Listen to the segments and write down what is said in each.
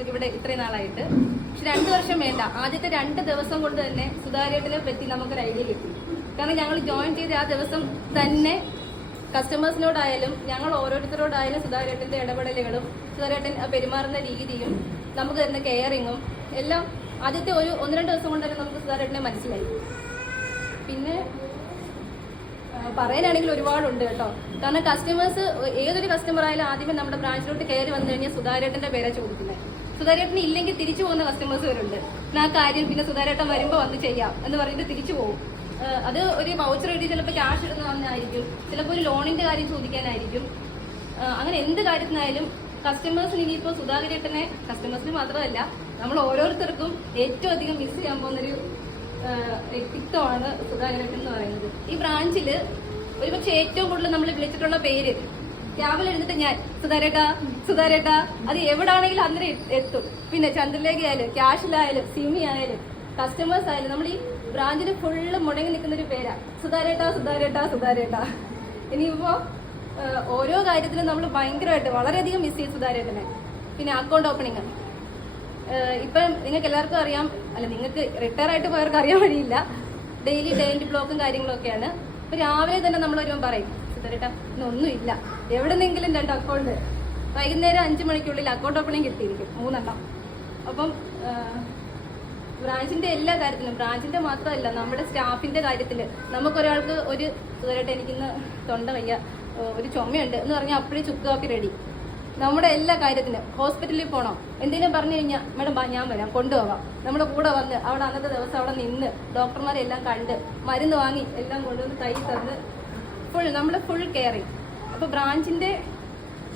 ഇവിടെ ഇത്രയും നാളായിട്ട്. പക്ഷെ 2 വർഷം വേണ്ട, ആദ്യത്തെ 2 ദിവസം കൊണ്ട് തന്നെ സുധാരേട്ടനെ പറ്റി നമുക്കൊരു ഐഡിയ കിട്ടി. കാരണം ഞങ്ങൾ ജോയിൻ ചെയ്ത ആ ദിവസം തന്നെ കസ്റ്റമേഴ്സിനോടായാലും ഞങ്ങൾ ഓരോരുത്തരോടായാലും സുധാരേട്ടന്റെ ഇടപെടലുകളും സുധാരേട്ടൻ പെരുമാറുന്ന രീതിയും നമുക്ക് തരുന്ന കെയറിങ്ങും എല്ലാം ആദ്യത്തെ 1-2 ദിവസം കൊണ്ട് തന്നെ നമുക്ക് സുധാരേട്ടനെ മനസ്സിലായി. പിന്നെ പറയാനാണെങ്കിൽ ഒരുപാടുണ്ട് കേട്ടോ. കാരണം കസ്റ്റമേഴ്സ്, ഏതൊരു കസ്റ്റമർ ആയാലും ആദ്യമേ നമ്മുടെ ബ്രാഞ്ചിലോട്ട് കയറി വന്നു കഴിഞ്ഞാൽ സുധാരേട്ടന്റെ പേരെ ചോദിക്കുന്നത്. സുധാരേട്ടൻ ഇല്ലെങ്കിൽ തിരിച്ചു പോകുന്ന കസ്റ്റമേഴ്സ് വരുന്നുണ്ട്. ആ കാര്യം പിന്നെ സുധാരേട്ടൻ വരുമ്പോൾ വന്ന് ചെയ്യാം എന്ന് പറഞ്ഞിട്ട് തിരിച്ചു പോകും. അത് ഒരു വൗച്ചർ എഴുതി ചിലപ്പോൾ ക്യാഷ് ഇടുന്ന വന്നായിരിക്കും, ചിലപ്പോൾ ഒരു ലോണിന്റെ കാര്യം ചോദിക്കാനായിരിക്കും. അങ്ങനെ എന്ത് കാര്യത്തിനായാലും കസ്റ്റമേഴ്സിന് ഇനിയിപ്പോൾ സുധാകരേട്ടനെ, കസ്റ്റമേഴ്സിന് മാത്രമല്ല നമ്മൾ ഓരോരുത്തർക്കും ഏറ്റവും അധികം മിസ് ചെയ്യാൻ പോകുന്നൊരു വ്യക്തിത്വമാണ് സുധാകരേട്ടൻ എന്ന് പറയുന്നത്. ഈ ബ്രാഞ്ചില് ഒരുപക്ഷെ ഏറ്റവും കൂടുതൽ നമ്മൾ വിളിച്ചിട്ടുള്ള പേര് രാവിലെ എഴുന്നിട്ട് ഞാൻ സുധാരേട്ടാ സുധാരേട്ടാ, അത് എവിടാണെങ്കിലും അന്നേരം എത്തും. പിന്നെ ചന്ദ്രലേഖയായാലും ക്യാഷിലായാലും സിമി ആയാലും കസ്റ്റമേഴ്സ് ആയാലും നമ്മൾ ഈ ബ്രാഞ്ചിന് ഫുള്ള് മുടങ്ങി നിൽക്കുന്ന ഒരു പേരാ സുധാരേട്ടാ സുധാരേട്ടാ സുധാരേട്ടാ. ഇനിയിപ്പോ ഓരോ കാര്യത്തിലും നമ്മൾ ഭയങ്കരമായിട്ട് വളരെയധികം മിസ് ചെയ്യും സുധാരേട്ടനെ. പിന്നെ അക്കൗണ്ട് ഓപ്പണിങ് ഇപ്പം നിങ്ങൾക്ക് എല്ലാവർക്കും അറിയാം, അല്ല നിങ്ങൾക്ക് റിട്ടയർ ആയിട്ട് പോയവർക്ക് അറിയാൻ വഴിയില്ല, ഡെയിലി ഡെയിലി ബ്ലോക്കും കാര്യങ്ങളൊക്കെയാണ്. ഇപ്പൊ രാവിലെ തന്നെ നമ്മൾ വരുമ്പോൾ പറയും സുധാരേട്ടാ ഇന്നൊന്നുമില്ല, എവിടെന്നെങ്കിലും 2 അക്കൗണ്ട് വൈകുന്നേരം 5 മണിക്കുള്ളിൽ അക്കൗണ്ട് ഓപ്പണിങ് കിട്ടിയിരിക്കും 3 എണ്ണം. അപ്പം ബ്രാഞ്ചിന്റെ എല്ലാ കാര്യത്തിലും, ബ്രാഞ്ചിന്റെ മാത്രമല്ല നമ്മുടെ സ്റ്റാഫിന്റെ കാര്യത്തിൽ നമുക്കൊരാൾക്ക് ഒരു സുധാരേട്ടാ എനിക്കിന്ന് തൊണ്ട വയ്യ, ഒരു ചുമയുണ്ട് എന്ന് പറഞ്ഞാൽ അപ്പോഴേ ചുക്ക് കാപ്പി റെഡി. നമ്മുടെ എല്ലാ കാര്യത്തിനും ഹോസ്പിറ്റലിൽ പോകണോ എന്തെങ്കിലും പറഞ്ഞു കഴിഞ്ഞാൽ മാഡം ഞാൻ വരാം കൊണ്ടുപോകാം, നമ്മുടെ കൂടെ വന്ന് അവിടെ അന്നത്തെ ദിവസം അവിടെ നിന്ന് ഡോക്ടർമാരെല്ലാം കണ്ട് മരുന്ന് വാങ്ങി എല്ലാം കൊണ്ടുവന്ന് കൈ തന്ന് ഫുൾ കെയറിങ്. അപ്പോൾ ബ്രാഞ്ചിന്റെ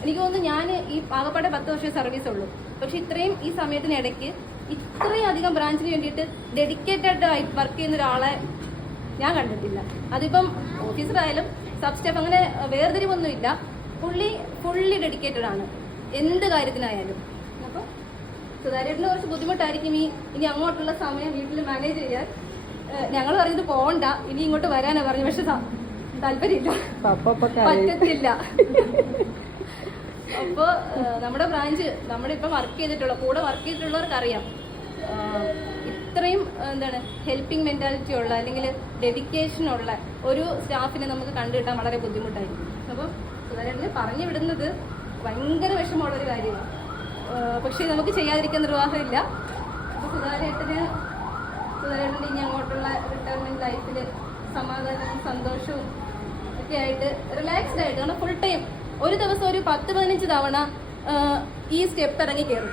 എനിക്ക് തോന്നുന്നു ഞാൻ ഈ ആകപ്പാടെ 10 വർഷമേ സർവീസ് ഉള്ളൂ. പക്ഷെ ഇത്രയും ഈ സമയത്തിനിടയ്ക്ക് ഇത്രയും അധികം ബ്രാഞ്ചിന് വേണ്ടിയിട്ട് ഡെഡിക്കേറ്റഡ് ആയി വർക്ക് ചെയ്യുന്ന ഒരാളെ ഞാൻ കണ്ടിട്ടില്ല. അതിപ്പം ഓഫീസറായാലും സബ് സ്റ്റാഫ് അങ്ങനെ വേർതിരിവൊന്നുമില്ല, ഫുള്ളി ഡെഡിക്കേറ്റഡ് ആണ് എന്ത് കാര്യത്തിനായാലും. അപ്പോൾ സുധാരേട്ടന് കുറച്ച് ബുദ്ധിമുട്ടായിരിക്കും ഇനി അങ്ങോട്ടുള്ള സമയം വീട്ടിൽ മാനേജ് ചെയ്യാൻ. ഞങ്ങൾ പറഞ്ഞത് പോകണ്ട, ഇനി ഇങ്ങോട്ട് വരാനാ പറഞ്ഞു, പക്ഷെ താല്പര്യമില്ല, പറ്റത്തില്ല. അപ്പോൾ നമ്മുടെ ബ്രാഞ്ച് നമ്മളിപ്പം കൂടെ വർക്ക് ചെയ്തിട്ടുള്ളവർക്ക് അറിയാം, ഇത്രയും എന്താണ് ഹെൽപ്പിംഗ് മെന്റാലിറ്റി ഉള്ള അല്ലെങ്കിൽ ഡെഡിക്കേഷൻ ഉള്ള ഒരു സ്റ്റാഫിനെ നമുക്ക് കണ്ടുകിട്ടാൻ വളരെ ബുദ്ധിമുട്ടായിരിക്കും. അപ്പോൾ സുധാരേട്ടനെ പറഞ്ഞു വിടുന്നത് ഭയങ്കര വിഷമമുള്ളൊരു കാര്യമാണ്. പക്ഷേ നമുക്ക് ചെയ്യാതിരിക്കാൻ നിർവാഹമില്ല. അപ്പോൾ സുധാരേട്ടൻ്റെ ഇനി അങ്ങോട്ടുള്ള റിട്ടയർമെന്റ് ലൈഫിൽ സമാധാനവും സന്തോഷവും ഒക്കെ ആയിട്ട് റിലാക്സ്ഡ് ആയിട്ട്, കാരണം ഫുൾ ടൈം ഒരു ദിവസം ഒരു 10-15 തവണ ഈ സ്റ്റെപ്പ് ഇറങ്ങി കയറും.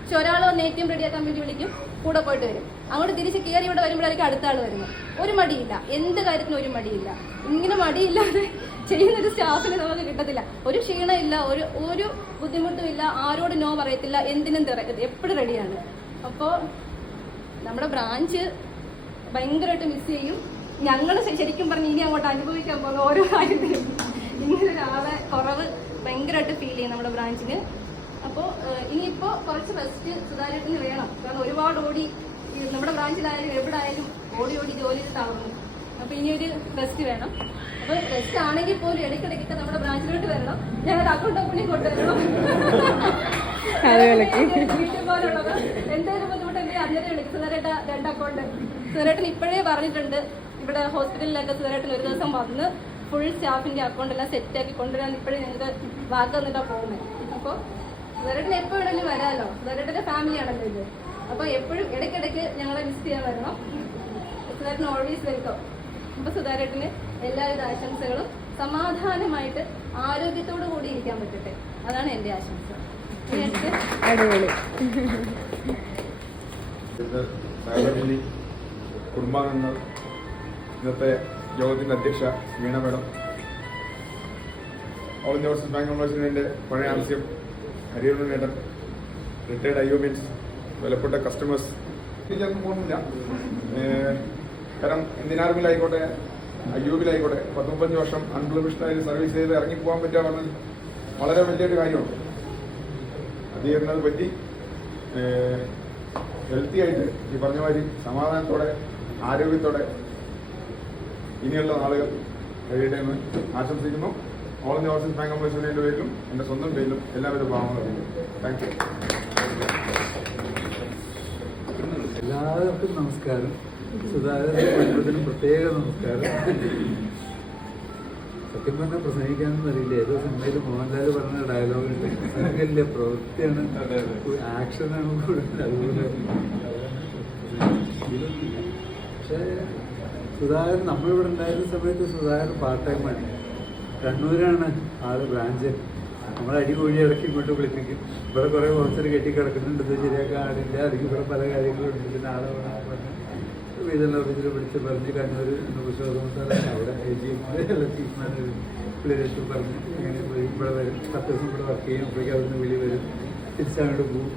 പക്ഷെ ഒരാൾ വന്ന് ATM റെഡിയാക്കാൻ വേണ്ടി വിളിക്കും, കൂടെ പോയിട്ട് വരും. അങ്ങോട്ട് തിരിച്ച് കയറി ഇവിടെ വരുമ്പോഴായിരിക്കും അടുത്ത ആൾ വരുന്നത്. ഒരു മടിയില്ല, എന്ത് കാര്യത്തിനും ഒരു മടിയില്ല. ഇങ്ങനെ മടിയില്ലാതെ ചെയ്യുന്നൊരു സ്റ്റാഫിന് നമുക്ക് കിട്ടത്തില്ല. ഒരു ക്ഷീണമില്ല, ഒരു ബുദ്ധിമുട്ടും ഇല്ല, ആരോട് നോ പറയത്തില്ല, എന്തിനും എപ്പോഴും റെഡിയാണ്. അപ്പോൾ നമ്മുടെ ബ്രാഞ്ച് ഭയങ്കരമായിട്ട് മിസ് ചെയ്യും. ഞങ്ങൾ ശരിക്കും പറഞ്ഞ് ഇനി അങ്ങോട്ട് അനുഭവിക്കാൻ പോകുന്ന ഓരോ കാര്യത്തിലും ഇങ്ങനെ ഒരാളെ കുറവ് ഭയങ്കരമായിട്ട് ഫീൽ ചെയ്യും നമ്മുടെ ബ്രാഞ്ചിന്. അപ്പോൾ ഇനിയിപ്പോൾ കുറച്ച് റെസ്റ്റ് സുധാരേട്ടന് വേണം. കാരണം ഒരുപാട് ഓടി നമ്മുടെ ബ്രാഞ്ചിലായാലും എവിടെ ആയാലും ഓടി ജോലി ചെയ്ത് തളർന്നു. അപ്പോൾ ഇനിയൊരു റെസ്റ്റ് വേണം. അപ്പോൾ റെസ്റ്റ് ആണെങ്കിൽ പോലും ഇടയ്ക്കിടയ്ക്കൊക്കെ നമ്മുടെ ബ്രാഞ്ചിലോട്ട് വരണം, ഞങ്ങളുടെ അക്കൗണ്ട് ഓപ്പണിങ് കൊണ്ടുവരണം. വീട്ടിൽ പോലുള്ളത് എന്തെങ്കിലും ബുദ്ധിമുട്ട് എന്തെങ്കിലും അന്നേരം വിളിക്കും സുധാരേട്ട 2 അക്കൗണ്ട്. സുധാരേട്ടൻ ഇപ്പോഴേ പറഞ്ഞിട്ടുണ്ട്, ഇവിടെ ഹോസ്പിറ്റലിലൊക്കെ സുധാരേട്ടൻ ഒരു ദിവസം വന്ന് ഫുൾ സ്റ്റാഫിന്റെ അക്കൗണ്ട് എല്ലാം സെറ്റാക്കി കൊണ്ടുവരാൻ ഇപ്പോഴും ഞങ്ങൾക്ക് വാക്ക് തന്നിട്ടാണ് പോകുന്നത്. അപ്പോൾ സുധാരേട്ടൻ എപ്പോൾ വേണമെങ്കിലും വരാമല്ലോ, സുധാരേട്ടൻ്റെ ഫാമിലിയാണല്ലോ ഇത്. അപ്പോൾ എപ്പോഴും ഇടയ്ക്കിടയ്ക്ക് ഞങ്ങളെ മിസ് ചെയ്യാൻ വരണം. സുധാരേട്ടൻ ഓൾവേസ് വെൽക്കം. അപ്പോൾ സുധാരേട്ടന് എല്ലാവിധ ആശംസകളും, സമാധാനമായിട്ട് ആരോഗ്യത്തോടു കൂടി ഇരിക്കാൻ പറ്റട്ടെ, അതാണ് എൻ്റെ ആശംസ. കുടുംബാംഗങ്ങൾ, ഇന്നത്തെ യോഗത്തിൻ്റെ അധ്യക്ഷ Veena madam, all India overseas bank president പഴയ ആവശ്യം ഹരിയണ്ണൻ മേഡം, റിട്ടയർഡ് IOBs, വിലപ്പെട്ട കസ്റ്റമേഴ്സ്, ഇതിലൊന്നും പോകുന്നില്ല. കാരണം എന്തിനാർമിലായിക്കോട്ടെ IOBിലായിക്കോട്ടെ 10-15 വർഷം അൺപ്രൊഫഷണലായി സർവീസ് ചെയ്ത് ഇറങ്ങിപ്പോകാൻ പറ്റുക പറഞ്ഞാൽ വളരെ വലിയൊരു കാര്യമാണ്. അദ്ദേഹത്തിന് അത് പറ്റി ഹെൽത്തി ആയിട്ട് ഈ പറഞ്ഞ മാതിരി സമാധാനത്തോടെ ആരോഗ്യത്തോടെ ഇനിയുള്ള നാളുകൾ കഴിയട്ടെ എന്ന് ആശംസിക്കുന്നു. All India overseas bank employees യൂണിയന്റെ പേരിലും എൻ്റെ സ്വന്തം പേരിലും എല്ലാവിധ ഭാവങ്ങളും അറിയിക്കും. Thank you. എല്ലാവർക്കും നമസ്കാരം. സുധാകരൻ കുടുംബത്തിനും പ്രത്യേക നമസ്കാരം. സത്യം പറഞ്ഞാൽ പ്രസംഗിക്കാനൊന്നും അറിയില്ല. ഏതോ സിനിമയിൽ മോഹൻലാൽ പറഞ്ഞ ഡയലോഗ് ഉണ്ട്, പ്രസംഗമില്ല, പ്രവൃത്തിയാണ്, ആക്ഷനാണ് കൂടുതൽ. അതുപോലെ ഇതൊന്നുമില്ല. പക്ഷേ സുധാകരൻ നമ്മളിവിടെ ഉണ്ടായിരുന്ന സമയത്ത് സുധാകരൻ പാർട്ട് ടൈമാണ്. കണ്ണൂരാണ് ആള് ബ്രാഞ്ച്. നമ്മളെ അടിപൊളി ഇടയ്ക്ക് ഇങ്ങോട്ട് വിളിപ്പിക്കും. ഇവിടെ കുറേ ഓഫീസർ കെട്ടിക്കിടക്കുന്നുണ്ട്, ഇത് ശരിയാക്കാൻ ആളില്ല, അതിന് ഇവിടെ പല കാര്യങ്ങളുണ്ട്. പിന്നെ ആളെ പറഞ്ഞ് വിജിലൻസ് ഓഫീസിൽ വിളിച്ച് പറഞ്ഞ് കണ്ണൂർ വിശ്വാസമൊക്കെ അവിടെ ചീഫ് മാനേജർ പറഞ്ഞ് ഇങ്ങനെ ഇവിടെ വരും, 10 ദിവസം ഇവിടെ വർക്ക് ചെയ്യും, അപ്പോഴേക്കും അവിടുന്ന് വിളി വരും, തിരിച്ചങ്ങോട്ട് പോകും.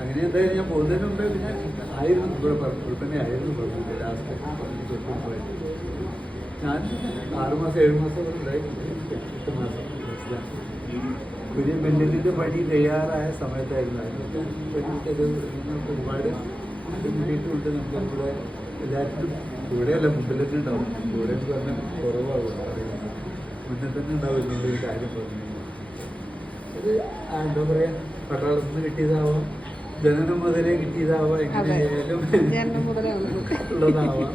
അങ്ങനെ എന്തായാലും ഞാൻ പോകുന്നതിന് മുമ്പേ പിന്നെ ആയിരുന്നു ഇവിടെ പറഞ്ഞു തന്നെ ആയിരുന്നു പറഞ്ഞത്. ലാസ്റ്റ് പോയിട്ട് ഞാൻ 6 മാസം 7 മാസം ഇവിടെ ഉണ്ടായിട്ടുണ്ട്. 8 മാസം പുതിയ ബിൽഡിങ്ങിൻ്റെ പണി തയ്യാറായ സമയത്തായിരുന്നു. അതിനൊക്കെ വേണ്ടിയിട്ടത് നിങ്ങൾക്ക് ഒരുപാട് കൂട്ടിയിട്ടുമുണ്ട്. നമുക്കിവിടെ എല്ലാത്തിനും ഇവിടെയല്ല മുമ്പിൽ തന്നെ ഉണ്ടാവും. ഇവിടെ പറഞ്ഞാൽ കുറവാകും, മുന്നിൽ തന്നെ ഉണ്ടാവും എന്നൊരു കാര്യം പറഞ്ഞു. അത് എന്താ പറയുക, പട്ടാളത്തിൽ നിന്ന് കിട്ടിയതാവാം, ജനനം മുതലേ കിട്ടിയതാവാം, എങ്ങനെയായാലും ഉള്ളതാവാം.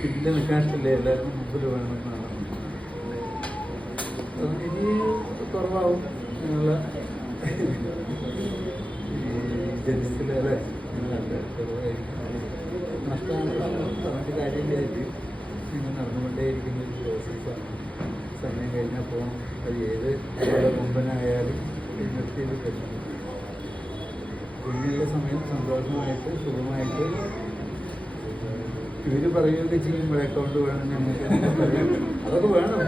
പിന്നെ നിൽക്കാനില്ല, എല്ലാവരും മുമ്പിൽ വേണമെന്നാണ്. ഇനി കുറവാകും എന്നുള്ള ജനസിലല്ലേ നഷ്ടമാണ്. പറഞ്ഞിട്ട് കാര്യമില്ലായിട്ട് ഇങ്ങനെ നടന്നുകൊണ്ടേയിരിക്കുന്ന ഒരു പ്രോസസ്സാണ്. സമയം കഴിഞ്ഞാൽ പോകണം. അത് ഏത് മുമ്പനായാലും നിർത്തിയത് പറ്റും. പിന്നെയുള്ള സമയം സന്തോഷമായിട്ട് സുഖമായിട്ട് ഇവർ പറയുകയൊക്കെ ചെയ്യുമ്പോൾ അക്കൗണ്ട് വേണം, ഞങ്ങൾക്ക് അതൊക്കെ വേണം.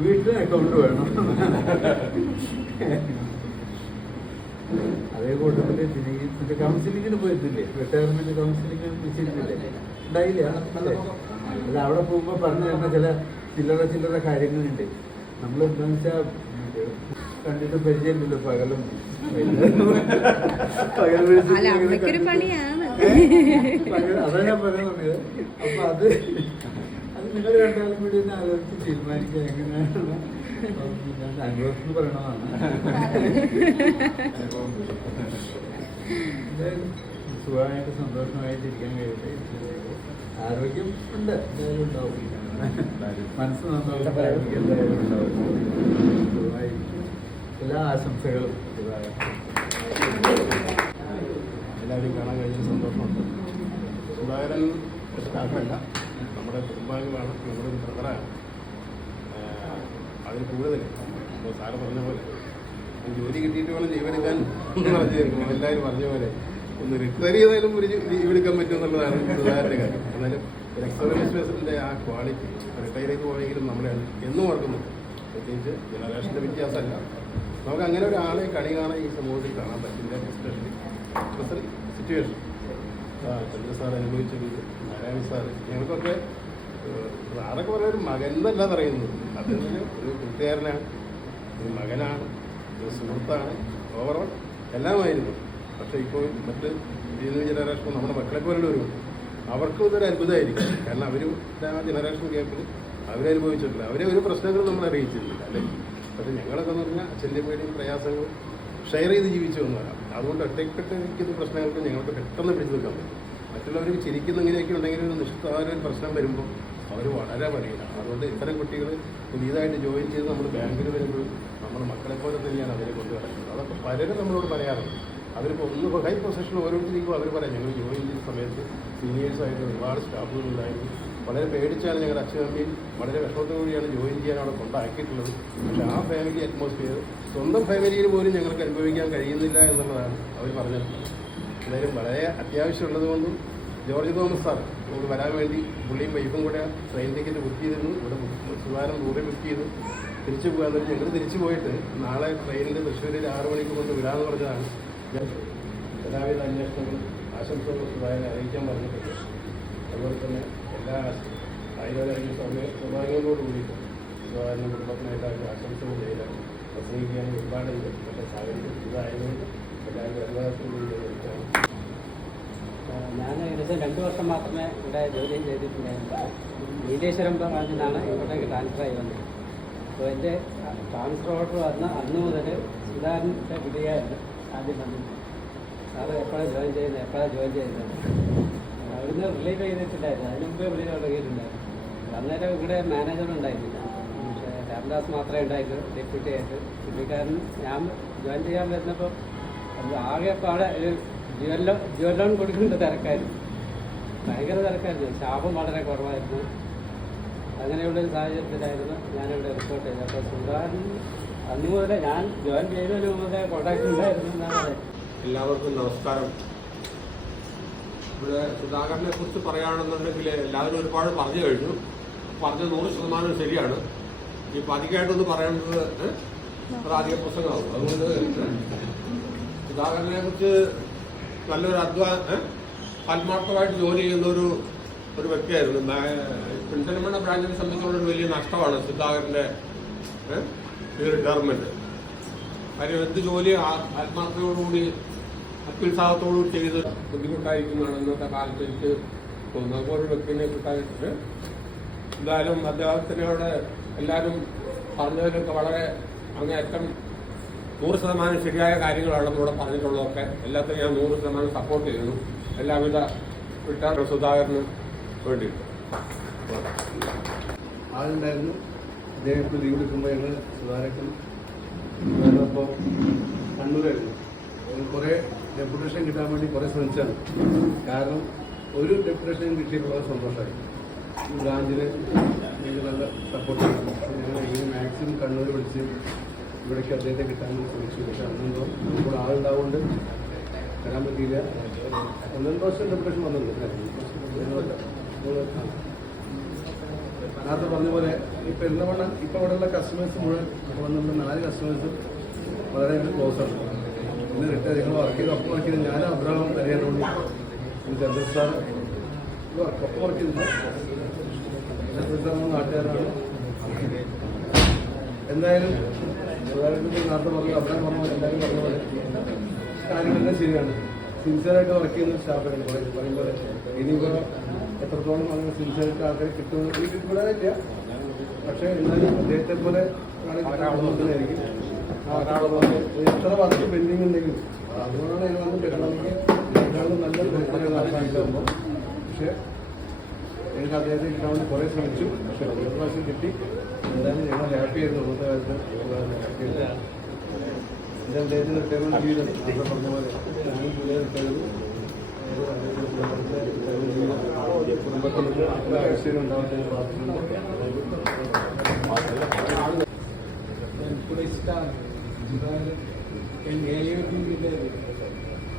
വീട്ടിൽ അക്കൗണ്ട് വേണം. അതേ കൂട്ടത്തിൽ പിന്നെ കൗൺസിലിങ്ങിന് പോയിരുന്നില്ലേ, റിട്ടയർമെന്റ് കൗൺസിലിംഗ് വെച്ചിരുന്നില്ലേ, ഉണ്ടായില്ല അല്ലേ? അല്ല, അവിടെ പോകുമ്പോൾ പറഞ്ഞു തരുന്ന ചില്ലറ കാര്യങ്ങളുണ്ട്. നമ്മൾ എന്താണെന്ന് വെച്ചാൽ കണ്ടിട്ട് പരിചയമില്ലല്ലോ, പകലും അതാ ഞാൻ പറയുന്നത്. അപ്പൊ അത് നിങ്ങൾ രണ്ടാളും കൂടി ഒന്ന് ആലോചിച്ച് തീരുമാനിക്കുക എങ്ങനെയാണ്. ഞാൻ അനുഭവത്തിൽ പറയണതാണ്. എന്തായാലും സുഖമായിട്ട് സന്തോഷമായിട്ട് ഇരിക്കാൻ കഴിയട്ടെ. ആരോഗ്യം ഉണ്ട്, എന്തായാലും ഉണ്ടാവും. മനസ്സ് നന്നായിട്ട് ആരോഗ്യം എന്തായാലും ഉണ്ടാവും. സുഖമായിരിക്കും. എല്ലാ ആശംസകളും എല്ലാവരെയും കാണാൻ കഴിഞ്ഞ സന്തോഷമുണ്ട്. സുധാകരൻ സ്റ്റാഫല്ല, നമ്മുടെ കുടുംബാംഗങ്ങളാണ്, നമ്മുടെ ഒരു ബ്രദറാണ്. അതിൽ കൂടുതൽ ഇപ്പോൾ സാറ് പറഞ്ഞ പോലെ ജോലി കിട്ടിയിട്ട് വേണം ലീവെടുക്കാൻ എന്ന് പറഞ്ഞിരിക്കും. എല്ലാവരും പറഞ്ഞ പോലെ ഒന്ന് റിട്ടയർ ചെയ്താലും ഒരു ലീവ് എടുക്കാൻ പറ്റുമെന്നുള്ളതാണ് സുധാകരൻ്റെ കാര്യം. എന്നാലും ഒരു എക്സർവീസിൻ്റെ ആ ക്വാളിറ്റി റിട്ടയർ ചെയ്ത് പോയെങ്കിലും നമ്മളെ എന്നും ഓർക്കുന്നുണ്ട്. പ്രത്യേകിച്ച് ജനറേഷൻ്റെ വ്യത്യാസമല്ല, നമുക്ക് അങ്ങനെ ഒരാളെ കണി കാണാൻ ഈ സമൂഹത്തിൽ കാണാൻ പറ്റില്ല. Especially present situation Chandra sir അനുഭവിച്ചത്, നാരായണ സാർ, ഞങ്ങൾക്കൊക്കെ സാറൊക്കെ പറഞ്ഞ ഒരു മകൻ എന്നല്ല പറയുന്നത്. അതിന് ഒരു കൂട്ടുകാരനാണ്, ഒരു മകനാണ്, ഒരു സുഹൃത്താണ്, ഓവറോൾ എല്ലാമായിരുന്നു. പക്ഷേ ഇപ്പോൾ മറ്റ് ജനറേഷൻ നമ്മുടെ മക്കളെ പോലുള്ളവരും അവർക്കും ഇതൊരു അത്ഭുതമായിരിക്കും. കാരണം അവരും ആ ജനറേഷൻ ഗ്യാപ്പിൽ അവരനുഭവിച്ചിട്ടില്ല, അവരെ ഒരു പ്രശ്നങ്ങളും നമ്മൾ അറിയിച്ചിട്ടില്ല അല്ലേ. പക്ഷേ ഞങ്ങളൊക്കെ എന്ന് പറഞ്ഞാൽ അച്ഛൻ്റെ പേടിയും പ്രയാസങ്ങളും ഷെയർ ചെയ്ത് ജീവിച്ചു വന്നവരാണ്. അതുകൊണ്ട് ഒറ്റയ്ക്കൊട്ടിരിക്കുന്ന പ്രശ്നങ്ങൾക്ക് ഞങ്ങൾക്ക് പെട്ടെന്ന് പിടിച്ചു നിൽക്കാൻ പറ്റും. മറ്റുള്ളവർക്ക് ചിരിക്കുന്ന ഇങ്ങനെയൊക്കെ ഉണ്ടെങ്കിൽ ഒരു നിഷ്ഠാര ഒരു പ്രശ്നം വരുമ്പോൾ അവർ വളരെ പണിയിലാണ്. അതുകൊണ്ട് ഇത്തരം കുട്ടികൾ പുതിയതായിട്ട് ജോയിൻ ചെയ്ത് നമ്മൾ ബാങ്കിൽ വരുമ്പോൾ നമ്മുടെ മക്കളെ പോലെ തന്നെയാണ് അവരെ കൊണ്ട് കിടക്കുന്നത്. അതൊക്കെ പലരും നമ്മളോട് പറയാറുണ്ട്. അവരിപ്പോൾ ഒന്ന് ഹൈ പൊസിഷൻ ഓരോരുത്തരിക്കും അവർ പറയാം, ഞങ്ങൾ ജോയിൻ ചെയ്ത സമയത്ത് സീനിയേഴ്സായിട്ട് ഒരുപാട് സ്റ്റാഫുകളുണ്ടായിരുന്നു, വളരെ പേടിച്ചാണ് ഞങ്ങളുടെ അച്ഛനമ്മയും വളരെ വിഷമത്തോടുകൂടിയാണ് ജോയിൻ ചെയ്യാൻ അവിടെ കൊണ്ടാക്കിയിട്ടുള്ളത്. പക്ഷേ ആ ഫാമിലി അറ്റ്മോസ്ഫിയർ സ്വന്തം ഫാമിലിയിൽ പോലും ഞങ്ങൾക്ക് അനുഭവിക്കാൻ കഴിയുന്നില്ല എന്നുള്ളതാണ് അവർ പറഞ്ഞത്. എന്തായാലും വളരെ അത്യാവശ്യമുള്ളത് കൊണ്ടും ജോർജ് തോമസ് സാർ ഇവിടെ വരാൻ വേണ്ടി പുള്ളിയും വൈഫും കൂടെ ട്രെയിൻ ടിക്കറ്റ് ബുക്ക് ചെയ്തിരുന്നു. ഇവിടെ സുധാകരൻ റൂമിൽ ബുക്ക് ചെയ്തു തിരിച്ചു പോകാൻ വേണ്ടി ഞങ്ങൾ തിരിച്ചു പോയിട്ട് നാളെ ട്രെയിനിൻ്റെ തൃശ്ശൂരിൽ 6 മണിക്ക് കൊണ്ട് വിടാമെന്ന് പറഞ്ഞതാണ്. എല്ലാവിധ അന്വേഷണങ്ങളും ആശംസകളും സുധാകരനെ അറിയിക്കാൻ പറഞ്ഞിട്ടുണ്ട്. അതുപോലെ തന്നെ എല്ലാ ആയുർവേദ സൗഭാഗ്യങ്ങളോട് കൂടിയിട്ട് സുധാകരനും കുടുംബത്തിനായിട്ട് ആശംസകൾ ചെയ്താൽ പ്രസംഗിക്കാൻ ഒരുപാടുണ്ട്. പക്ഷേ സാഹചര്യം ഇതായതുകൊണ്ട് എല്ലാവരും അനുവാദത്തോടു കൂടി ഞാൻ ഏകദേശം 2 2 വർഷം മാത്രമേ ഇവിടെ ജോലി ചെയ്തിട്ടുണ്ടായിരുന്നു. നീലേശ്വരം ബ്രാഞ്ചിൽ നിന്നാണ് ഇങ്ങോട്ടേക്ക് ട്രാൻസ്ഫർ ആയി വന്നത്. അപ്പോൾ എൻ്റെ ട്രാൻസ്ഫർ ഓർഡർ വന്ന അന്ന് മുതൽ സുധാകരൻ്റെ വിളിയായിരുന്നു ആദ്യം വന്നത്. സാറ് എപ്പോഴാണ് ജോയിൻ ചെയ്യുന്നത് അവിടുന്ന് റിലീവ് ചെയ്തിട്ടില്ലായിരുന്നു. അതിന് മുമ്പേ വിളി തുടങ്ങിയിട്ടുണ്ടായിരുന്നു. അന്നേരം ഇവിടെ മാനേജർ ഉണ്ടായിരുന്നില്ല. പക്ഷേ രാംദാസ് മാത്രമേ ഉണ്ടായിരുന്നു ഡെപ്യൂട്ടി ആയിട്ട്. പുള്ളിക്കാരൻ ഞാൻ ജോയിൻ ചെയ്യാൻ വരുന്നപ്പോൾ ആകെ പാടെ ഒരു ജ്വൽ ലോൺ കൊടുക്കേണ്ട തിരക്കായിരുന്നു. ഭയങ്കര തിരക്കായിരുന്നു. സ്റ്റാഫും വളരെ കുറവായിരുന്നു. അങ്ങനെയുള്ള ഒരു സാഹചര്യത്തിലായിരുന്നു ഞാനിവിടെ റിപ്പോർട്ട് ചെയ്തത്. അപ്പോൾ സുധാകരൻ അന്ന് മുതലേ ഞാൻ ജോയിൻ ചെയ്യുന്നതിന് മുതലേ കോൺടാക്ട് ഉണ്ടായിരുന്നു എന്നാണ്. എല്ലാവർക്കും നമസ്കാരം. ഇവിടെ സുധാകരനെ കുറിച്ച് പറയുകയാണെന്നുണ്ടെങ്കിൽ എല്ലാവരും ഒരുപാട് പറഞ്ഞു കഴിഞ്ഞു. പറഞ്ഞത് 100% ശരിയാണ്. ഈ പതിക്കായിട്ടൊന്ന് പറയുന്നത് അത് അധിക പ്രസംഗമാകും. അതുകൊണ്ട് സുധാകരനെ കുറിച്ച് നല്ലൊരു ആത്മാർത്ഥമായിട്ട് ജോലി ചെയ്യുന്ന ഒരു വ്യക്തിയായിരുന്നു. പെരിന്തൽമണ്ണ ബ്രാഞ്ചിനെ സംബന്ധിച്ചുള്ള ഒരു വലിയ നഷ്ടമാണ് സുധാകരന്റെ ഈ റിട്ടയർമെന്റ്. കാര്യം എന്ത് ജോലി ആത്മാർത്ഥതയോടുകൂടി അത്യുത്സാഹത്തോടുകൂടി ചെയ്ത് ബുദ്ധിമുട്ടായിരിക്കുന്നതാണ് ഇന്നത്തെ കാലത്ത് എനിക്ക് തോന്നുന്നത്. അതുപോലെ ഒരു വ്യക്തിനെ കിട്ടാനായിട്ട് എന്തായാലും അദ്ദേഹത്തിനോട് എല്ലാവരും പറഞ്ഞതിലൊക്കെ വളരെ അങ്ങേയറ്റം 100% ശരിയായ കാര്യങ്ങളാണെന്ന് ഇവിടെ പറഞ്ഞിട്ടുള്ളതൊക്കെ. എല്ലാത്തിനും ഞാൻ 100% സപ്പോർട്ട് ചെയ്യുന്നു. എല്ലാവിധ റിട്ടയർ സുധാകരന് വേണ്ടിയിട്ട് ആളുണ്ടായിരുന്നു. അദ്ദേഹം ഇപ്പോൾ ലീവ് എടുക്കുമ്പോൾ ഞങ്ങൾ സുധാകരൻ ഇപ്പോൾ കണ്ണൂരായിരുന്നു. കുറേ ഡെപ്യൂട്ടേഷൻ കിട്ടാൻ വേണ്ടി കുറേ ശ്രമിച്ചാണ്. കാരണം ഒരു ഡെപ്യൂട്ടേഷൻ കിട്ടിയപ്പോൾ വളരെ സന്തോഷമായി. ഈ ബ്രാഞ്ചിന് ഞങ്ങൾ നല്ല സപ്പോർട്ട് ചെയ്തു. ഞങ്ങൾ എങ്ങനെ മാക്സിമം കണ്ണൂർ വിളിച്ച് ഇവിടേക്ക് അദ്ദേഹത്തെ കിട്ടാൻ വേണ്ടി ശ്രമിച്ചു. പക്ഷെ അന്നെന്തോ ഇപ്പോൾ ആളുണ്ടാവുകൊണ്ട് വരാൻ പറ്റിയില്ല. 1-2 വർഷം ഡെപ്യൂട്ടേഷൻ വന്നിട്ടുണ്ട്. നേരത്തെ പറഞ്ഞ പോലെ ഈ പെരുന്തൽമണ്ണ ഇപ്പോൾ ഇവിടെയുള്ള കസ്റ്റമേഴ്സ് മുഴുവൻ വന്നിട്ടുള്ള 4 കസ്റ്റമേഴ്സ് വളരെ ക്ലോസ് ആണ്. ഇന്ന് റിട്ടയർ ഞങ്ങൾ വർക്ക് ചെയ്ത് ഒപ്പം വർക്ക് ചെയ്ത് ഞാൻ അബ്രഹാം അറിയാനുണ്ട്. ചന്ദ്ര സാർ ഒപ്പം വർക്ക് ചെയ്തില്ല. ചന്ദ്ര സാർ നാട്ടുകാരാണ്. എന്തായാലും നേരത്തെ പറഞ്ഞു അബ്രഹാം പറഞ്ഞ പോലെ എല്ലാവരും പറഞ്ഞ പോലെ കാര്യങ്ങളെല്ലാം ശരിയാണ്. സിൻസിയറായിട്ട് വർക്ക് ചെയ്യുന്ന സ്റ്റാഫാണ് പറയുമ്പോൾ. ഇനിയിപ്പോൾ എത്രത്തോളം അങ്ങനെ സിൻസിയറായിട്ട് ആൾക്കാർ കിട്ടുമെന്ന് കിട്ടിവിടാനില്ല. പക്ഷേ എന്നാലും അദ്ദേഹത്തെ പോലെ ആയിരിക്കും എത്ര വർക്ക് പെൻഡിങ് ഉണ്ടെങ്കിലും അതുകൊണ്ടാണ് ഞങ്ങൾ വന്ന് കിട്ടണമെങ്കിൽ ഞങ്ങൾ നല്ല പ്രവർത്തനമാകുമ്പോൾ. പക്ഷേ ഞങ്ങൾക്ക് അദ്ദേഹത്തെ കിട്ടാൻ വേണ്ടി കുറേ ശ്രമിച്ചു. പക്ഷേ 1 പ്രാവശ്യം കിട്ടി. എന്തായാലും ഞങ്ങൾ ഹാപ്പി ആയിരുന്നു. ഇന്നത്തെ കാലത്ത് ഹാപ്പി ആയിരുന്നു. എൻ്റെ അദ്ദേഹത്തിന് റിട്ടയർമെൻറ്റ് ജീവിതം അവിടെ പറഞ്ഞ പോലെ ഞാനും പുതിയ റിട്ടയർ കുടുംബത്തിലേക്ക് എല്ലാ ഐശ്വര്യം ഉണ്ടാവട്ടെ എന്ന് പ്രാർത്ഥിക്കുന്നു.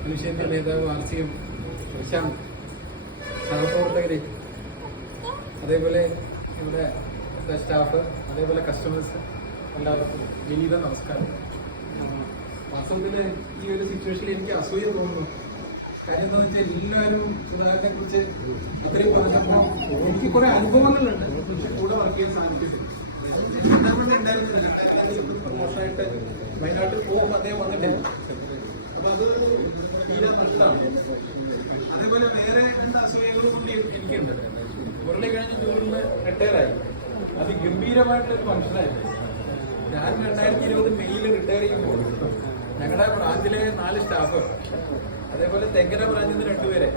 ഡിവിഷന്റെ നേതാവ് RCM പ്രശാന്ത്, സഹപ്രവർത്തകരെ, അതേപോലെ ഇവിടെ സ്റ്റാഫ്, അതേപോലെ കസ്റ്റമേഴ്സ് എല്ലാവർക്കും വിനീത നമസ്കാരം. വാസ്തവത്തിൽ ഈ ഒരു സിറ്റുവേഷനിൽ എനിക്ക് അസൂയ തോന്നുന്നു. കാര്യം എന്താണെന്ന് വെച്ചാൽ എല്ലാവരും സുധാകരനെ കുറിച്ച് അത്രയും പറഞ്ഞപ്പോൾ എനിക്ക് കുറെ അനുഭവങ്ങളുണ്ട്. പക്ഷെ കൂടെ വർക്ക് ചെയ്യാൻ സാധിച്ചിട്ടില്ല. പെരിന്തൽമണ്ണ ഉണ്ടായിരുന്നില്ല. പ്രമോഷനായിട്ട് വയനാട്ടിൽ പോകുമ്പോൾ അദ്ദേഹം വന്നിട്ടില്ല. അപ്പൊ അത് തീരെ നഷ്ടമാണ്. അതേപോലെ വേറെ 2 അസൂയകളും കൂടി എനിക്കുണ്ട്. മുരളി കഴിഞ്ഞ ജൂണിന് റിട്ടയറായി. അതിഗംഭീരമായിട്ടൊരു ഫംഗ്ഷനായിരുന്നു. ഞാൻ 2020 മെയ്യിൽ റിട്ടയർ ചെയ്യുമ്പോൾ ഞങ്ങളുടെ ബ്രാഞ്ചിലെ 4 സ്റ്റാഫ്, അതേപോലെ തെങ്കര ബ്രാഞ്ചിൽ നിന്ന് 2 പേരെ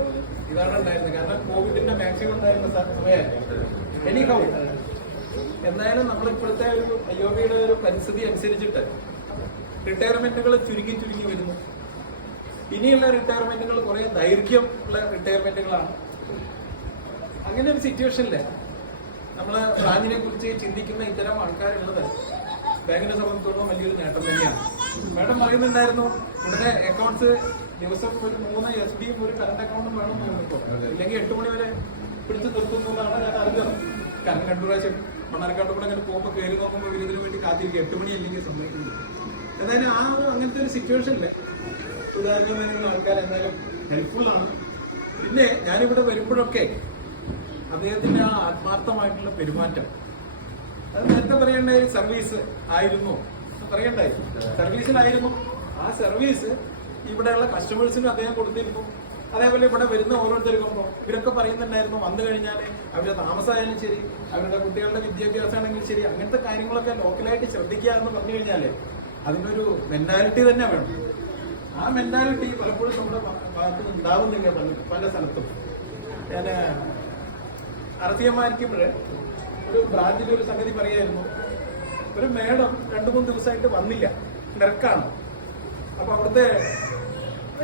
ഇതാണ് ഉണ്ടായിരുന്നത്. കാരണം കോവിഡിന്റെ മാക്സിമം ഉണ്ടായിരുന്ന സമയമായിരുന്നു. എനിക്കോ എന്തായാലും നമ്മളിപ്പോഴത്തെ ഒരു അയോഗ്യയുടെ ഒരു പരിസ്ഥിതി അനുസരിച്ചിട്ട് റിട്ടയർമെന്റുകൾ ചുരുങ്ങി വരുന്നു. ഇനിയുള്ള റിട്ടയർമെന്റുകൾ കുറെ ദൈർഘ്യം ഉള്ള റിട്ടയർമെന്റുകളാണ്. അങ്ങനെ ഒരു സിറ്റുവേഷനില് നമ്മള് ബ്രാഞ്ചിനെ കുറിച്ച് ചിന്തിക്കുന്ന ഇത്തരം ആൾക്കാരുള്ളത് ബാങ്കിനെ സംബന്ധിച്ചിടത്തോളം വലിയൊരു നേട്ടം തന്നെയാണ്. മാഡം പറയുന്നുണ്ടായിരുന്നു ഉടനെ അക്കൗണ്ട്സ് ദിവസം ഒരു 3 SDയും ഒരു കറണ്ട് അക്കൗണ്ടും വേണം തോന്നിപ്പോ, ഇല്ലെങ്കിൽ 8 മണി വരെ പിടിച്ചു നിർത്തുന്നതാണ് ഞാൻ അറിഞ്ഞത്. കാരണം 2 പ്രാവശ്യം മണ്ണാർക്കാട്ട് കൂടെ അങ്ങനെ പോകുമ്പോൾ കയറി നോക്കുമ്പോൾ ഇതിനു വേണ്ടി കാത്തിരിക്കും. 8 മണി അല്ലെങ്കിൽ സംഭവിക്കുന്നത്. എന്തായാലും ആ ഒരു അങ്ങനത്തെ ഒരു സിറ്റുവേഷനില് ഉദാഹരണത്തിന് ആൾക്കാർ എന്തായാലും ഹെൽപ്ഫുള്ളാണ്. പിന്നെ ഞാനിവിടെ വരുമ്പോഴൊക്കെ അദ്ദേഹത്തിന്റെ ആ ആത്മാർത്ഥമായിട്ടുള്ള പെരുമാറ്റം, അത് നേരത്തെ പറയേണ്ടായി സർവീസ് ആയിരുന്നു സർവീസിലായിരുന്നു. ആ സർവീസ് ഇവിടെയുള്ള കസ്റ്റമേഴ്സിന് അദ്ദേഹം കൊടുത്തിരുന്നു. അതേപോലെ ഇവിടെ വരുന്ന ഓരോരുത്തർക്കും ഇവരൊക്കെ പറയുന്നുണ്ടായിരുന്നു വന്നു കഴിഞ്ഞാൽ അവരുടെ താമസമായാലും ശരി, അവരുടെ കുട്ടികളുടെ വിദ്യാഭ്യാസമാണെങ്കിലും ശരി, അങ്ങനത്തെ കാര്യങ്ങളൊക്കെ ലോക്കലായിട്ട് ശ്രദ്ധിക്കുക എന്ന് പറഞ്ഞു കഴിഞ്ഞാല് അതിനൊരു മെന്റാലിറ്റി തന്നെ വേണം. ആ മെന്റാലിറ്റി പലപ്പോഴും നമ്മുടെ ഭാഗത്ത് ഉണ്ടാവുന്നില്ല പല സ്ഥലത്തും. ഞാൻ അറസിയമായിരിക്കുമ്പോൾ ഒരു ബ്രാഞ്ചിൽ ഒരു സംഗതി പറയായിരുന്നു. ഒരു മേഡം 2-3 ദിവസമായിട്ട് വന്നില്ല, ക്ലർക്കാണ്. അപ്പൊ അവിടുത്തെ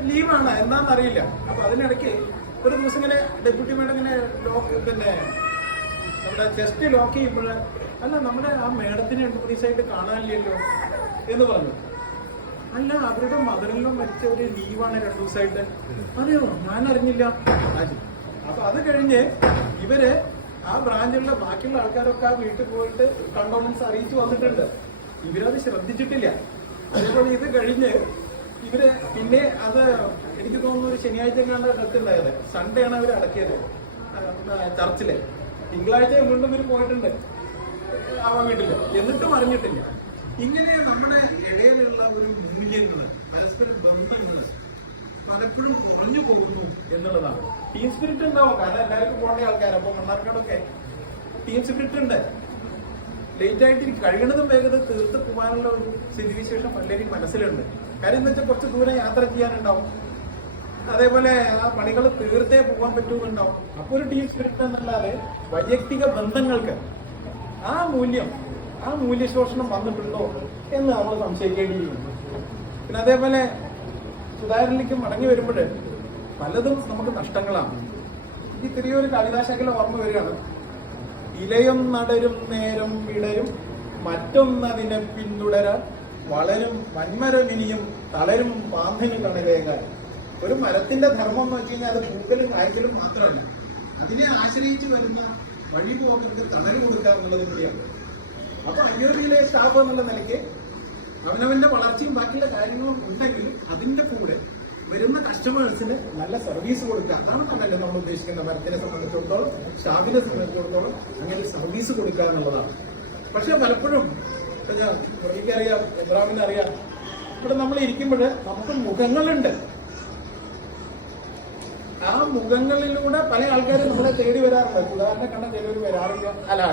ലീവാണ്, എന്താണെന്നറിയില്ല. അപ്പൊ അതിനിടയ്ക്ക് ഒരു ദിവസം ഇങ്ങനെ ഡെപ്യൂട്ടി മേഡം ഇങ്ങനെ പിന്നെ നമ്മുടെ ചെസ്റ്റ് ലോക്ക് ചെയ്യുമ്പോൾ അല്ല നമ്മുടെ ആ മേഡത്തിന് 2-3 ദിവസമായിട്ട് കാണാനില്ലല്ലോ എന്ന് പറഞ്ഞു. അല്ല അവരുടെ മദറിലും മരിച്ച ഒരു ലീവാണ് 2 ദിവസമായിട്ട്. അതെയോ, ഞാൻ അറിഞ്ഞില്ല. അപ്പൊ അത് കഴിഞ്ഞ് ഇവര് ആ ബ്രാഞ്ചിലുള്ള ബാക്കിയുള്ള ആൾക്കാരൊക്കെ ആ വീട്ടിൽ പോയിട്ട് കണ്ടോണൻസ് അറിയിച്ചു വന്നിട്ടുണ്ട്. ഇവരത് ശ്രദ്ധിച്ചിട്ടില്ല. അതേപോലെ ഇത് കഴിഞ്ഞ് ഇവര് പിന്നെ അത് എനിക്ക് തോന്നുന്നു ഒരു ശനിയാഴ്ച കണ്ട ഡെത്തുണ്ടായത്. സൺഡേ ആണ് അവർ അടക്കിയത് ചർച്ചില്. തിങ്കളാഴ്ച വീണ്ടും ഇവര് പോയിട്ടുണ്ട് ആ വീട്ടില്, എന്നിട്ടും അറിഞ്ഞിട്ടില്ല. ഇങ്ങനെ നമ്മുടെ ഇടയിലുള്ള ഒരു മൂല്യങ്ങള്, പരസ്പര ബന്ധങ്ങള് പലപ്പോഴും കുറഞ്ഞു പോകുന്നു എന്നുള്ളതാണ്. ടീം സ്പിരിറ്റ് ഉണ്ടാവും, കാരണം എല്ലാവർക്കും പോകേണ്ട ആൾക്കാർ. അപ്പൊ മണ്ണാർക്കാടൊക്കെ ടീം സ്പിരിറ്റ് ഉണ്ട്. ലേറ്റ് ആയിട്ട് കഴിയണതും വേഗത തീർത്ത് പോകാനുള്ള ഒരു സ്ഥിതിവിശേഷം പലരും മനസ്സിലുണ്ട്. കാര്യം എന്താ വെച്ചാൽ കുറച്ച് ദൂരം യാത്ര ചെയ്യാനുണ്ടാവും. അതേപോലെ ആ പണികൾ തീർത്തേ പോകാൻ പറ്റുന്നുണ്ടാവും. അപ്പൊ ഒരു ടീം സ്പിരിറ്റ് എന്നല്ലാതെ വൈയക്തിക ബന്ധങ്ങൾക്ക് ആ മൂല്യശോഷണം വന്നിട്ടുണ്ടോ എന്ന് നമ്മൾ സംശയിക്കേണ്ടിയിരിക്കുന്നു. പിന്നെ അതേപോലെ സുധാകരനിലേക്ക് മടങ്ങി വരുമ്പോൾ പലതും നമുക്ക് നഷ്ടങ്ങളാണ്. ഈ ചെറിയൊരു കവിതാശാഖയിൽ ഓർമ്മ വരികയാണ്. ഇലയും നടരും നേരം വിടരും മറ്റൊന്നതിനെ പിന്തുടരാൻ വളരും വന്മരമിനിയും തളരും പാമ്പിന് തണലേകാൻ. ഒരു മരത്തിന്റെ ധർമ്മം എന്ന് വെച്ച് കഴിഞ്ഞാൽ അത് പൂക്കലും കായ്ക്കലും മാത്രമല്ല, അതിനെ ആശ്രയിച്ച് വരുന്ന വഴിപോകർക്ക് തണല് കൊടുക്കുക എന്നുള്ളത് കൂടിയാണ്. അപ്പൊ അയ്യോബിയിലെ സ്റ്റാഫ് എന്നുള്ള നിലയ്ക്ക് അവനവന്റെ വളർച്ചയും ബാക്കിയുള്ള കാര്യങ്ങളും ഉണ്ടെങ്കിൽ അതിന്റെ കൂടെ വരുന്ന കസ്റ്റമേഴ്സിന് നല്ല സർവീസ് കൊടുക്കുക. അതാണ് നമ്മളല്ലേ നമ്മൾ ഉദ്ദേശിക്കുന്ന മരത്തിനെ സംബന്ധിച്ചിടത്തോളം, സ്റ്റാഫിനെ സംബന്ധിച്ചിടത്തോളം അങ്ങനെ സർവീസ് കൊടുക്കുക എന്നുള്ളതാണ്. പക്ഷെ പലപ്പോഴും എനിക്കറിയാം, ഇബ്രാഹിമിനറിയാം, ഇവിടെ നമ്മൾ ഇരിക്കുമ്പോൾ നമുക്ക് മുഖങ്ങളുണ്ട്. ആ മുഖങ്ങളിലൂടെ പല ആൾക്കാരും നമ്മളെ തേടി വരാറുണ്ട്. സുധാകരനെ കണ്ട ചിലവർ വരാറില്ല,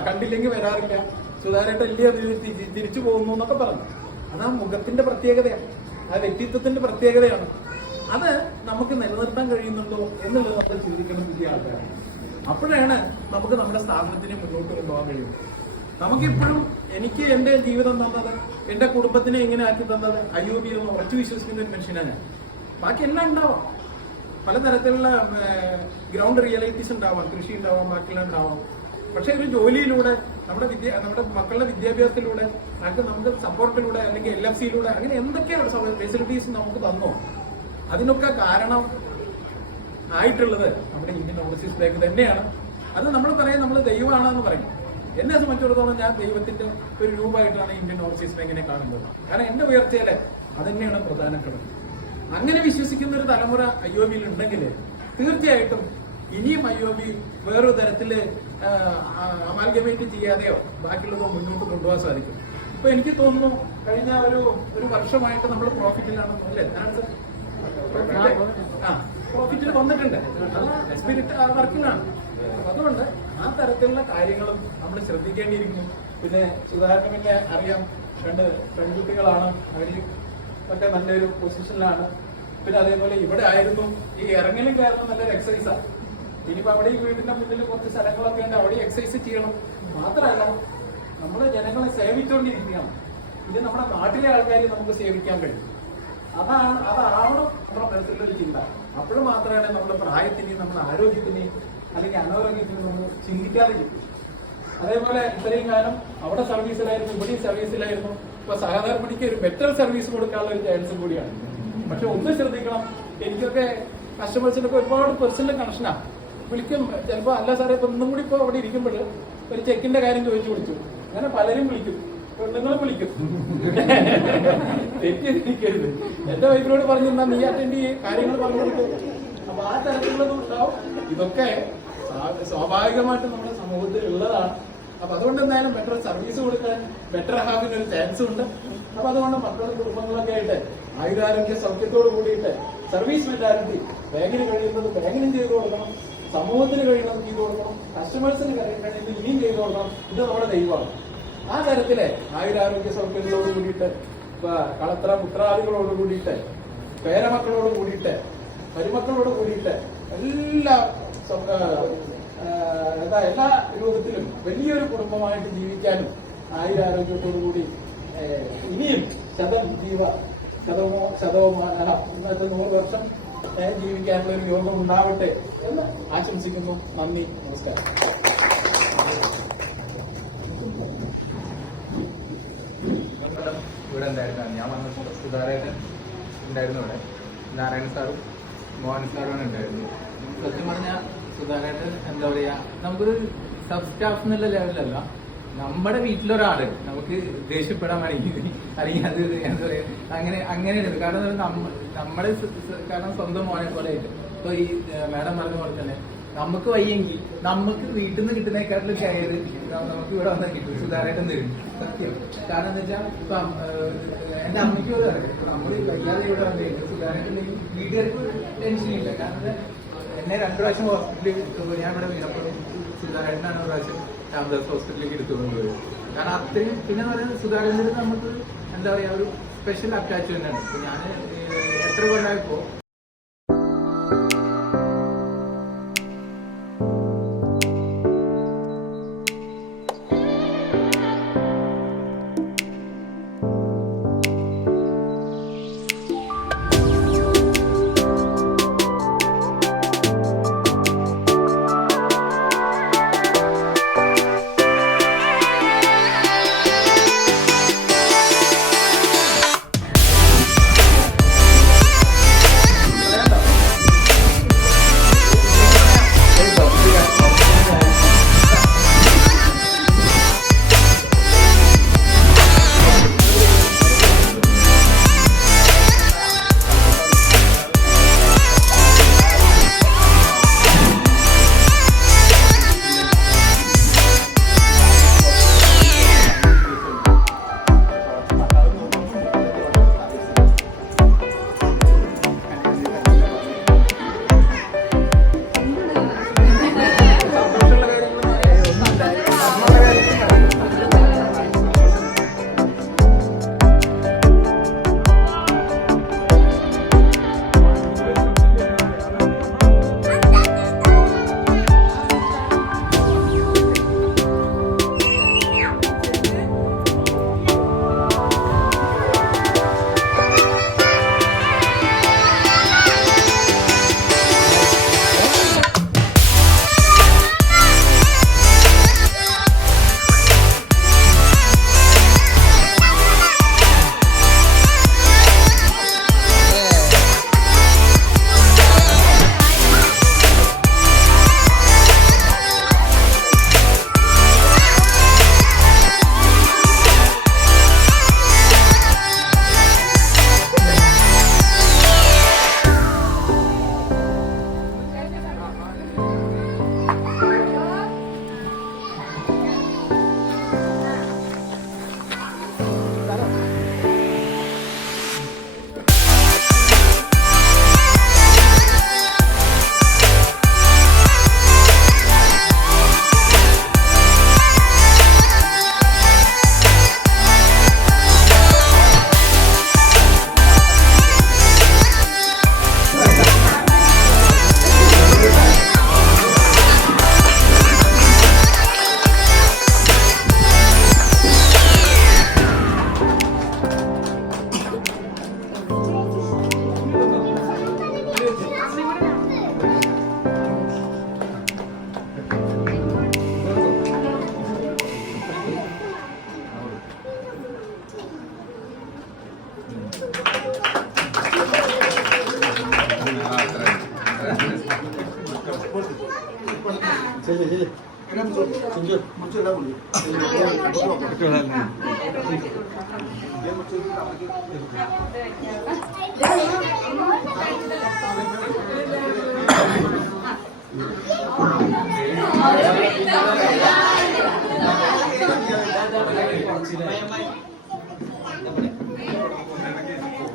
കണ്ടില്ലെങ്കിൽ വരാറില്ല. സുധാകരട്ടല്ലേ അത് തിരിച്ചു പോകുന്നു എന്നൊക്കെ പറഞ്ഞു. അത് ആ മുഖത്തിന്റെ പ്രത്യേകതയാണ്, ആ വ്യക്തിത്വത്തിന്റെ പ്രത്യേകതയാണ്. അത് നമുക്ക് നിലനിർത്താൻ കഴിയുന്നുണ്ടോ എന്നുള്ളത് നമ്മൾ ചിന്തിക്കണം പുതിയ ആൾക്കാരാണ്. അപ്പോഴാണ് നമുക്ക് നമ്മുടെ സ്ഥാപനത്തിനെ മുന്നോട്ട് കൊണ്ടുപോകാൻ കഴിയുന്നത്. നമുക്കിപ്പോഴും എനിക്ക് എന്റെ ജീവിതം തന്നത്, എന്റെ കുടുംബത്തിനെ എങ്ങനെ ആക്കി തന്നത് അയ്യൂബി എന്ന് ഉറച്ചു വിശ്വസിക്കുന്ന ഒരു മനുഷ്യനാണ് ഞാൻ. ബാക്കി എല്ലാം ഉണ്ടാവാം, പലതരത്തിലുള്ള ഗ്രൗണ്ട് റിയാലിറ്റീസ് ഉണ്ടാവാം, കൃഷി ഉണ്ടാവാം, ബാക്കിയെല്ലാം ഉണ്ടാവാം. പക്ഷെ ഒരു ജോലിയിലൂടെ നമ്മുടെ മക്കളുടെ വിദ്യാഭ്യാസത്തിലൂടെ നമുക്ക് സപ്പോർട്ടിലൂടെ അല്ലെങ്കിൽ LFCയിലൂടെ അങ്ങനെ എന്തൊക്കെയാണ് ഫെസിലിറ്റീസ് നമുക്ക് തന്നോ അതിനൊക്കെ കാരണം ആയിട്ടുള്ളത് നമ്മുടെ ഇന്ത്യൻ ഓവർസീസ് ബാങ്ക് തന്നെയാണ്. അത് നമ്മൾ പറയും നമ്മൾ ദൈവമാണെന്ന് പറയും. എന്നെ സംബന്ധിച്ചിടത്തോളം ഞാൻ ദൈവത്തിന്റെ ഒരു രൂപമായിട്ടാണ് ഇന്ത്യൻ ഓവർസീസ് ബാങ്കിനെ കാണുന്നത്. കാരണം എന്റെ ഉയർച്ചയിലെ അതന്നെയാണ് പ്രധാനപ്പെട്ടത്. അങ്ങനെ വിശ്വസിക്കുന്ന ഒരു തലമുറ അയ്യോബിയിൽ ഉണ്ടെങ്കിൽ തീർച്ചയായിട്ടും ഇനിയും അയ്യോബി വേറൊരു തരത്തില് അമാൽഗമേറ്റ് ചെയ്യാതെയോ ബാക്കിയുള്ളതോ മുന്നോട്ട് കൊണ്ടുപോകാൻ സാധിക്കും. ഇപ്പൊ എനിക്ക് തോന്നുന്നു കഴിഞ്ഞ ഒരു വർഷമായിട്ട് നമ്മൾ പ്രോഫിറ്റിലാണ്, അല്ലേ? പ്രോഫിറ്റിൽ വന്നിട്ടുണ്ട്. സ്പിരിറ്റ് ആ വർക്കിലാണ്. അതുകൊണ്ട് ആ തരത്തിലുള്ള കാര്യങ്ങളും നമ്മൾ ശ്രദ്ധിക്കേണ്ടിയിരിക്കുന്നു. പിന്നെ സുധാകരന് പിന്നെ അറിയാം, 2 പെൺകുട്ടികളാണ്, അവര് ഒക്കെ നല്ലൊരു പൊസിഷനിലാണ്. പിന്നെ അതേപോലെ ഇവിടെ ആയിരുന്നു ഈ ഇറങ്ങലും കയറുന്ന നല്ലൊരു എക്സസൈസാണ്. ഇനിയിപ്പോ അവിടെ ഈ വീടിന്റെ മുന്നിൽ കുറച്ച് സ്ഥലങ്ങളൊക്കെ ഉണ്ട്, അവിടെ എക്സസൈസ് ചെയ്യണം. മാത്രമല്ല നമ്മൾ ജനങ്ങളെ സേവിച്ചുകൊണ്ടിരിക്കുകയാണ്. ഇത് നമ്മുടെ നാട്ടിലെ ആൾക്കാരെ നമുക്ക് സേവിക്കാൻ കഴിയും. അതാവണം നമ്മുടെ മനസ്സിലൊരു ചിന്ത. അപ്പോഴും മാത്രമാണ് നമ്മുടെ പ്രായത്തിനെയും നമ്മുടെ ആരോഗ്യത്തിനെയും അല്ലെങ്കിൽ അനാരോഗ്യത്തിനെയും നമ്മൾ ചിന്തിക്കാതെ കിട്ടും. അതേപോലെ ഇത്രയും കാലം അവിടെ സർവീസിലായിരുന്നു, ഇവിടെയും സർവീസിലായിരുന്നു. ഇപ്പൊ സഹകരണപ്പണിക്ക് ഒരു ബെറ്റർ സർവീസ് കൊടുക്കാനുള്ള ഒരു ചാൻസ് കൂടിയാണ്. പക്ഷെ ഒന്ന് ശ്രദ്ധിക്കണം, എനിക്കൊക്കെ കസ്റ്റമേഴ്സിനൊക്കെ ഒരുപാട് പേഴ്സണൽ കണക്ഷനാണ്. വിളിക്കും ചിലപ്പോൾ, അല്ല സാറേ ഇപ്പൊ ഇന്നും കൂടി ഇപ്പൊ അവിടെ ഇരിക്കുമ്പോൾ ഒരു ചെക്കിന്റെ കാര്യം ചോദിച്ചു വിളിച്ചു. അങ്ങനെ പലരും വിളിക്കും, പെണ്ണുങ്ങളും വിളിക്കും. തെറ്റിദ്ധരിക്കരുത്. എന്റെ വൈഫിനോട് പറഞ്ഞിരുന്നാ നീ അറ്റൻഡ് ചെയ്യും, കാര്യങ്ങൾ പറഞ്ഞു കൊടുക്കും. അപ്പൊ ആ തരത്തിലുള്ളതും ഉണ്ടാവും. ഇതൊക്കെ സ്വാഭാവികമായിട്ട് നമ്മുടെ സമൂഹത്തിൽ ഉള്ളതാണ്. അപ്പൊ അതുകൊണ്ട് എന്തായാലും ബെറ്റർ സർവീസ് കൊടുക്കാൻ ബെറ്റർ ഹാവിന് ഒരു ചാൻസ് ഉണ്ട്. അപ്പൊ അതുകൊണ്ട് മക്കളും കുടുംബങ്ങളൊക്കെ ആയിട്ട് ആയുരാരോഗ്യ സൗഖ്യത്തോട് കൂടിയിട്ട് സർവീസ് മെന്റാലിറ്റി ബാങ്കിന് കഴിയുന്നത് ബാങ്കിനും ചെയ്തു കൊടുക്കണം, സമൂഹത്തിന് കഴിയുന്നത് ചെയ്തു കൊടുക്കണം, കസ്റ്റമേഴ്സിന് കഴിയുന്നത് ഇനിയും ചെയ്തു കൊടുക്കണം. ഇത് നമ്മുടെ ദൈവമാണ്. ആ തരത്തിലെ ആയുരാരോഗ്യ സൗകര്യങ്ങളോട് കൂടിയിട്ട്, കളത്ര പുത്രാദികളോട് കൂടിയിട്ട്, പേരമക്കളോട് കൂടിയിട്ട്, മരുമക്കളോട് കൂടിയിട്ട് എല്ലാ എല്ലാ രൂപത്തിലും വലിയൊരു കുടുംബമായിട്ട് ജീവിക്കാനും ആയുരാരോഗ്യത്തോടു കൂടി ഇനിയും ഇന്നത്തെ 100 വർഷം ജീവിക്കാനുള്ള ഒരു യോഗം ഉണ്ടാവട്ടെ എന്ന് ആശംസിക്കുന്നു. നന്ദി, നമസ്കാരം. ഇവിടെ ഉണ്ടായിരുന്നു. ഞാൻ വന്ന സുധാരേട്ടൻ ഉണ്ടായിരുന്നു. ഇവിടെ നാരായണ സാറും മോഹൻ സാറുമാണ് ഉണ്ടായിരുന്നു. സത്യം പറഞ്ഞാൽ സുധാരേട്ടൻ എന്താ പറയാ, നമുക്കൊരു സബ് സ്റ്റാഫ് എന്നുള്ള ലെവലല്ല, നമ്മുടെ വീട്ടിലൊരാള് നമുക്ക് ദേഷ്യപ്പെടാൻ വേണമെങ്കിൽ അല്ലെങ്കിൽ അത് എന്താ പറയാ അങ്ങനെയാണ്. കാരണം നമ്മുടെ കാരണം സ്വന്തം മോനെ പോലെ ആയിട്ട് ഇപ്പൊ ഈ മാഡം പറഞ്ഞ പോലെ തന്നെ നമുക്ക് വയ്യെങ്കിൽ നമുക്ക് വീട്ടിൽ നിന്ന് കിട്ടുന്നേക്കാട്ടിലും കയറ് നമുക്ക് ഇവിടെ വന്നാൽ കിട്ടും. സുധാരേട്ടൻ തരും സത്യം. കാരണം എന്താ വെച്ചാൽ ഇപ്പൊ എന്റെ അമ്മയ്ക്ക് ഒരു നമ്മൾ വയ്യാതെ ഇവിടെ വന്നില്ല, സുധാരേട്ടൻ വീട്ടുകാർക്ക് ടെൻഷനില്ല. കാരണം എന്നെ 2 പ്രാവശ്യം ഹോസ്പിറ്റലിൽ ഞാൻ ഇവിടെ വീണപ്പോൾ സുധാരേട്ടനാണ് 1 പ്രാവശ്യം രാമദാസ് ഹോസ്പിറ്റലിലേക്ക് എടുത്തുകൊണ്ടുപോയത്. കാരണം അത്രയും പിന്നെ പറയുന്നത് സുധാരേട്ടന് നമുക്ക് എന്താ പറയാ ഒരു സ്പെഷ്യൽ അറ്റാച്ച്മെന്റ് ആണ്. ഇപ്പൊ ഞാൻ എത്ര കൊണ്ടായപ്പോ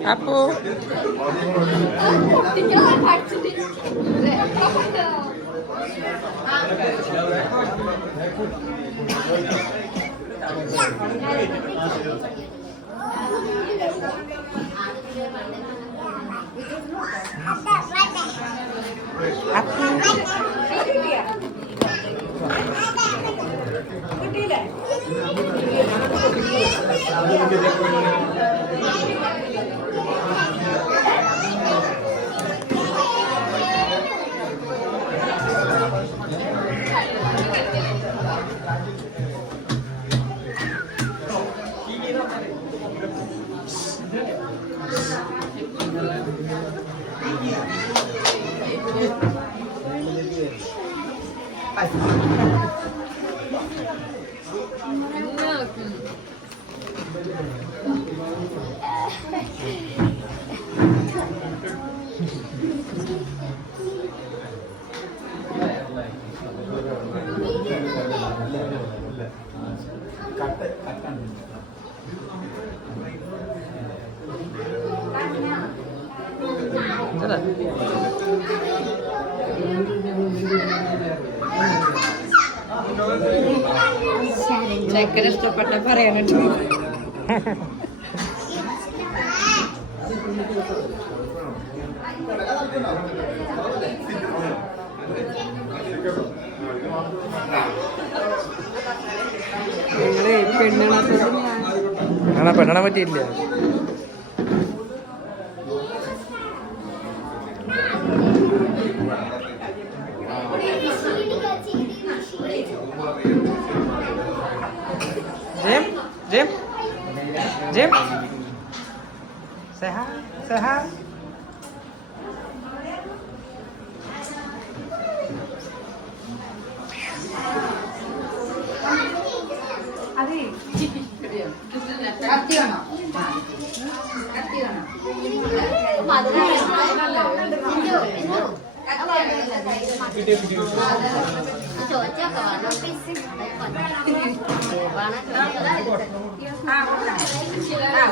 അപ്പോ ചെക്കന് ഇഷ്ടപ്പെട്ട പറയാനിട്ട് പെണ്ണണ പറ്റിയില്ല. Jim, say hi, say hi.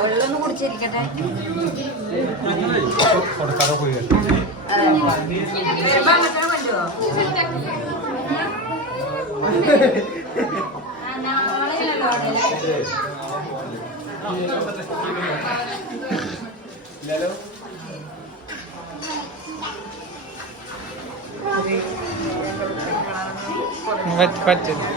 വെള്ളം കുടിച്ചിരിക്കട്ടെ. കൊടുക്കാതെ പോയി പറ്റും.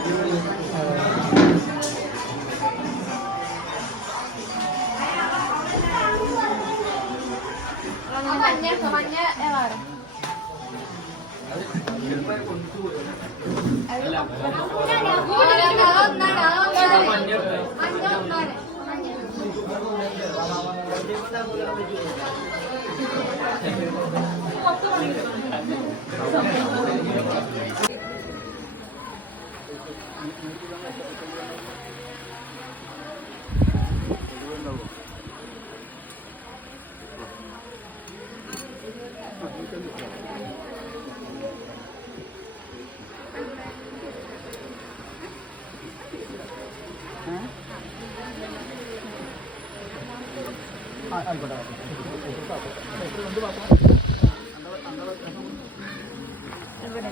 ഇവിടെ